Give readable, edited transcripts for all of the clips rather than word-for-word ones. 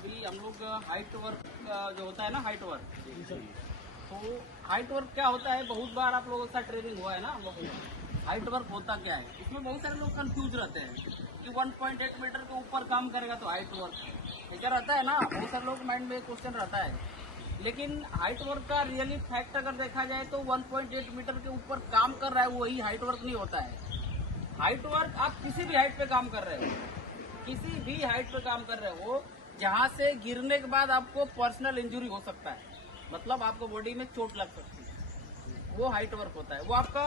अभी हम लोग हाइट वर्क जो होता है ना, हाइट वर्क, तो हाइट वर्क क्या होता है, बहुत बार आप लोगों के साथ ट्रेनिंग हुआ है ना हम लोगों को। हाइट वर्क होता क्या है, इसमें बहुत सारे लोग कंफ्यूज रहते हैं कि 1.8 मीटर के ऊपर काम करेगा तो हाइट वर्क ऐसा रहता है ना, बहुत सारे लोग माइंड में क्वेश्चन रहता है। लेकिन हाइट वर्क का रियली फैक्ट अगर देखा जाए तो 1.8 मीटर के ऊपर काम कर रहा है वही हाइट वर्क नहीं होता है। हाइट वर्क आप किसी भी हाइट पे काम कर रहे हो, किसी भी हाइट पे काम कर रहे हो जहां से गिरने के बाद आपको पर्सनल इंजरी हो सकता है, मतलब आपको बॉडी में चोट लग सकती है, वो हाइट वर्क होता है। वो आपका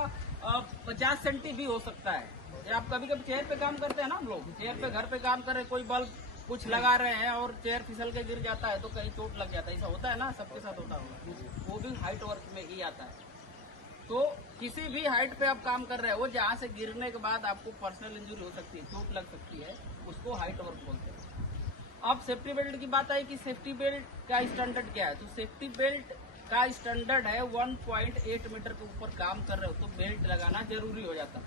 50 सेंटी भी हो सकता है। या आप कभी कभी चेयर पे काम करते हैं ना, हम लोग चेयर पे घर पे काम कर रहे हैं, कोई बल्ब कुछ लगा रहे हैं और चेयर फिसल के गिर जाता है तो कहीं चोट लग जाता है, ऐसा होता है ना, सबके साथ होता होगा, वो भी हाइट वर्क में ही आता है। तो किसी भी हाइट पे आप काम कर रहे हो जहाँ से गिरने के बाद आपको पर्सनल इंजरी हो सकती है, चोट लग सकती है, उसको हाइट वर्क बोलते हैं। अब सेफ्टी बेल्ट की बात आई कि सेफ्टी बेल्ट का स्टैंडर्ड क्या है, तो सेफ्टी बेल्ट का स्टैंडर्ड है 1.8 मीटर के ऊपर काम कर रहे हो तो बेल्ट लगाना जरूरी हो जाता है,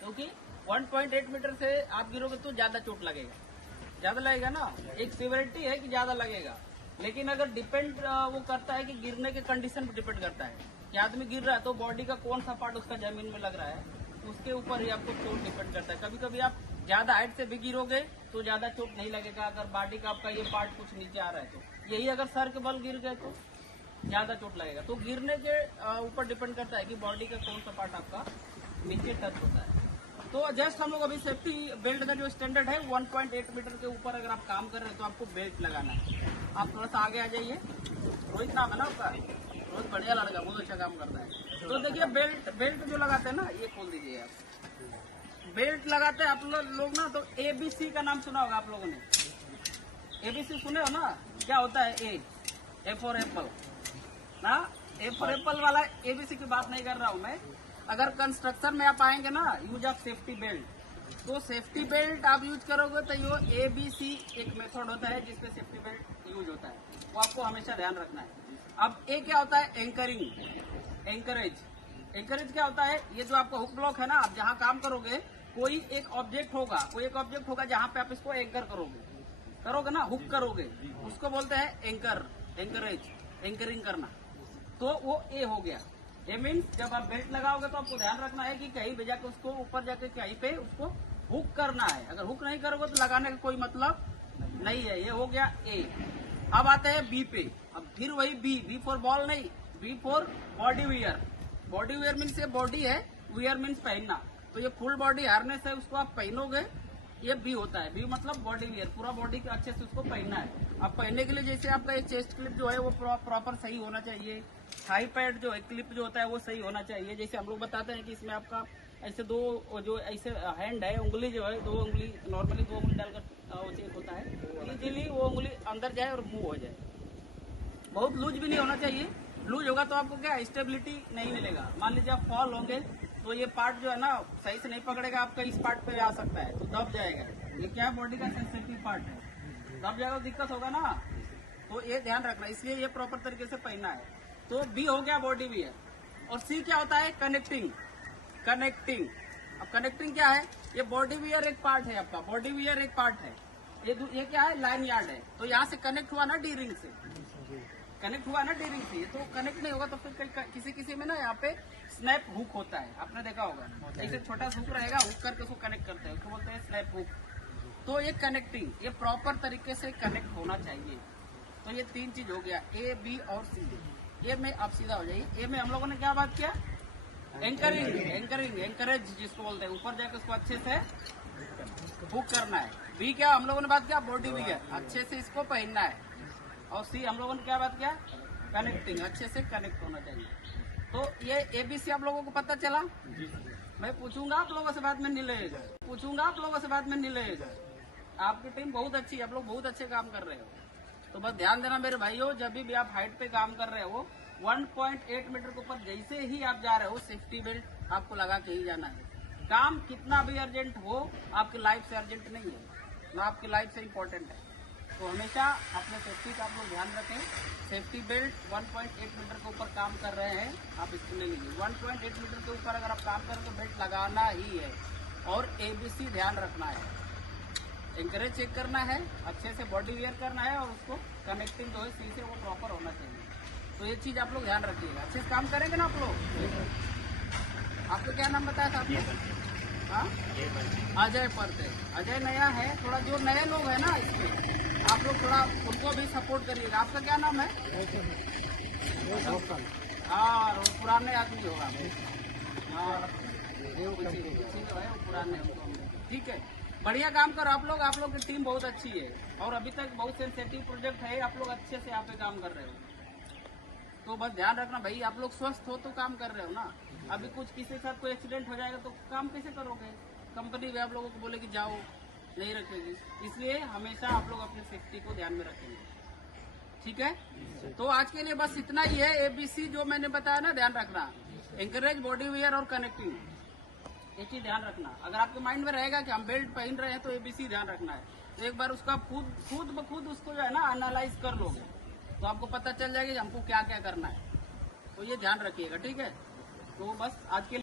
क्योंकि 1.8 मीटर से आप गिरोगे तो ज्यादा चोट लगेगा ना। एक सिवियरिटी है कि ज्यादा लगेगा, लेकिन अगर डिपेंड वो करता है कि गिरने के कंडीशन पर डिपेंड करता है कि आदमी गिर रहा है तो बॉडी का कौन सा पार्ट उसका जमीन में लग रहा है, उसके ऊपर ही आपको चोट डिपेंड करता है। कभी कभी आप ज्यादा हाइट से भी गिरोगे तो ज्यादा चोट नहीं लगेगा, अगर बॉडी का आपका ये पार्ट कुछ नीचे आ रहा है तो। यही अगर सर के बल गिर गए तो ज्यादा चोट लगेगा। तो गिरने के ऊपर डिपेंड करता है कि बॉडी का कौन सा पार्ट आपका नीचे टच होता है। तो जस्ट हम लोग अभी सेफ्टी बेल्ट का जो स्टैंडर्ड है 1.8 मीटर के ऊपर अगर आप काम कर रहे हैं तो आपको बेल्ट लगाना है। आप थोड़ा सा आगे आ जाइए, रोहित नाम है ना आपका, बहुत बढ़िया लड़का, बहुत अच्छा काम करता है। तो देखिए बेल्ट जो लगाते हैं ना, ये खोल दीजिए आप। बेल्ट लगाते हैं आप लोग ना, तो ABC का नाम सुना होगा आप लोगों ने, ABC सुने हो ना, क्या होता है ए फॉर एप्पल ना, ए फॉर एप्पल वाला ABC की बात नहीं कर रहा हूँ मैं। अगर कंस्ट्रक्शन में आप आएंगे ना, यूज ऑफ सेफ्टी बेल्ट, तो सेफ्टी बेल्ट आप यूज करोगे तो ये ABC एक मेथड होता है जिसपे सेफ्टी बेल्ट यूज होता है, वो आपको हमेशा ध्यान रखना है। अब ए क्या होता है, एंकरेज क्या होता है, ये जो आपका हुक ब्लॉक है ना, आप जहाँ काम करोगे कोई एक ऑब्जेक्ट होगा जहाँ पे आप इसको एंकर करोगे ना, हुक करोगे, उसको बोलते हैं एंकरिंग करना, तो वो ए हो गया। ये मीन्स जब आप बेल्ट लगाओगे तो आपको ध्यान रखना है कि कहीं भी जाकर उसको ऊपर जाके कहीं पे उसको हुक करना है, अगर हुक नहीं करोगे तो लगाने का कोई मतलब नहीं है। ये हो गया ए। अब आते हैं बी पे, अब फिर वही बी फॉर बॉल नहीं, B for body wear means ये बॉडी है, वियर मीन्स पहनना, तो ये फुल बॉडी हार्नेस है, उसको आप पहनोगे, ये बी होता है। बी मतलब बॉडी वियर, पूरा बॉडी के अच्छे से उसको पहनना है। अब पहनने के लिए जैसे आपका ये चेस्ट क्लिप जो है वो प्रॉपर सही होना चाहिए, थाई पैड जो है क्लिप जो होता है वो सही होना चाहिए। जैसे हम लोग बताते हैं कि इसमें आपका ऐसे दो जो ऐसे हैंड है, उंगली जो है, नॉर्मली दो उंगली डालकर वो चेक होता है, इजीली वो उंगली अंदर जाए और मूव हो जाए। बहुत लूज भी नहीं होना चाहिए, लूज होगा तो आपको क्या स्टेबिलिटी नहीं मिलेगा। मान लीजिए आप फॉल होंगे तो ये पार्ट जो है ना सही से नहीं पकड़ेगा, आपका इस पार्ट पे आ सकता है तो दब जाएगा। ये क्या है, बॉडी का सेंसिटिव पार्ट है, दब जाएगा तो दिक्कत होगा ना, तो ये ध्यान रखना, इसलिए ये प्रॉपर तरीके से पहनना है। तो बी हो गया बॉडी वियर। और सी क्या होता है, कनेक्टिंग। अब कनेक्टिंग क्या है, ये बॉडी वियर एक पार्ट है, आपका बॉडी वियर एक पार्ट है, ये क्या है, लाइन यार्ड है, तो यहाँ से कनेक्ट हुआ ना डी रिंग से, ये तो कनेक्ट नहीं होगा तो फिर किसी में ना यहाँ पे स्नैप हुक होता है, आपने देखा होगा, ऐसे छोटा सा हुक रहेगा, हुक करके उसको कनेक्ट करते हैं, उसको बोलते हैं स्नैप हुक। तो ये कनेक्टिंग, ये प्रॉपर तरीके से कनेक्ट होना चाहिए। तो ये तीन चीज हो गया, ए बी और सी। ये में आप सीधा हो जाइए। ए में हम लोगों ने क्या बात किया, एंकरेज जिसको बोलते हैं, ऊपर जाकर उसको अच्छे से हुक करना है। बी क्या हम लोगों ने बात किया, बॉडी वियर, अच्छे से इसको पहनना है। और सी हम लोगों ने क्या बात किया, कनेक्टिंग, अच्छे से कनेक्ट होना चाहिए। तो ये ABC आप लोगों को पता चला। मैं पूछूंगा आप लोगों से बाद में नहीं लगेगा, आपकी टीम बहुत अच्छी है, आप लोग बहुत अच्छे काम कर रहे हो। तो बस ध्यान देना मेरे भाइयों, जब भी आप हाइट पे काम कर रहे हो 1.8 मीटर के ऊपर जैसे ही आप जा रहे हो, सेफ्टी बेल्ट आपको लगा के ही जाना है। काम कितना भी अर्जेंट हो, आपकी लाइफ से अर्जेंट नहीं है, ना आपकी लाइफ से इम्पोर्टेंट है। तो हमेशा अपने सेफ्टी का आप लोग ध्यान रखें। सेफ्टी बेल्ट 1.8 मीटर के ऊपर काम कर रहे हैं, आप इसको ले लीजिए। 1.8 मीटर के ऊपर अगर आप काम करें तो बेल्ट लगाना ही है, और ABC ध्यान रखना है। एंकरेज चेक करना है, अच्छे से बॉडी वेयर करना है और उसको कनेक्टिंग जो है सी से वो प्रॉपर होना चाहिए। तो ये चीज आप लोग ध्यान रखिएगा, अच्छे से काम करेंगे ना आप लोग। आपको क्या नाम बताया था आपने? हाँ, अजय परते। अजय नया है, थोड़ा जो नए लोग हैं ना इसमें आप लोग थोड़ा उनको भी सपोर्ट करिएगा। आपका क्या नाम है? हाँ, वो पुराने आदमी होगा। हाँ, पुराने। ठीक है, बढ़िया काम करो आप लोग की टीम बहुत अच्छी है और अभी तक बहुत सेंसिटिव प्रोजेक्ट है, आप लोग अच्छे से यहाँ पे काम कर रहे हो। तो बस ध्यान रखना भाई, आप लोग स्वस्थ हो तो काम कर रहे हो ना। अभी कुछ किसी के साथ कोई एक्सीडेंट हो जाएगा तो काम कैसे करोगे? कंपनी भी आप लोगों को बोलेगी जाओ, नहीं रखेगी। इसलिए हमेशा आप लोग अपनी सेफ्टी को ध्यान में रखेंगे। ठीक है, तो आज के लिए बस इतना ही है। ABC जो मैंने बताया ना, ध्यान रखना, एंकरेज, बॉडी वेयर और कनेक्टिंग, ये चीज ध्यान रखना। अगर आपके माइंड में रहेगा कि हम बेल्ट पहन रहे हैं तो ABC ध्यान रखना है। तो एक बार उसका खुद ब खुद उसको जो है ना एनालाइज कर लोगे तो आपको पता चल जाएगा कि हमको क्या क्या करना है। तो ये ध्यान रखिएगा, ठीक है। तो बस आज के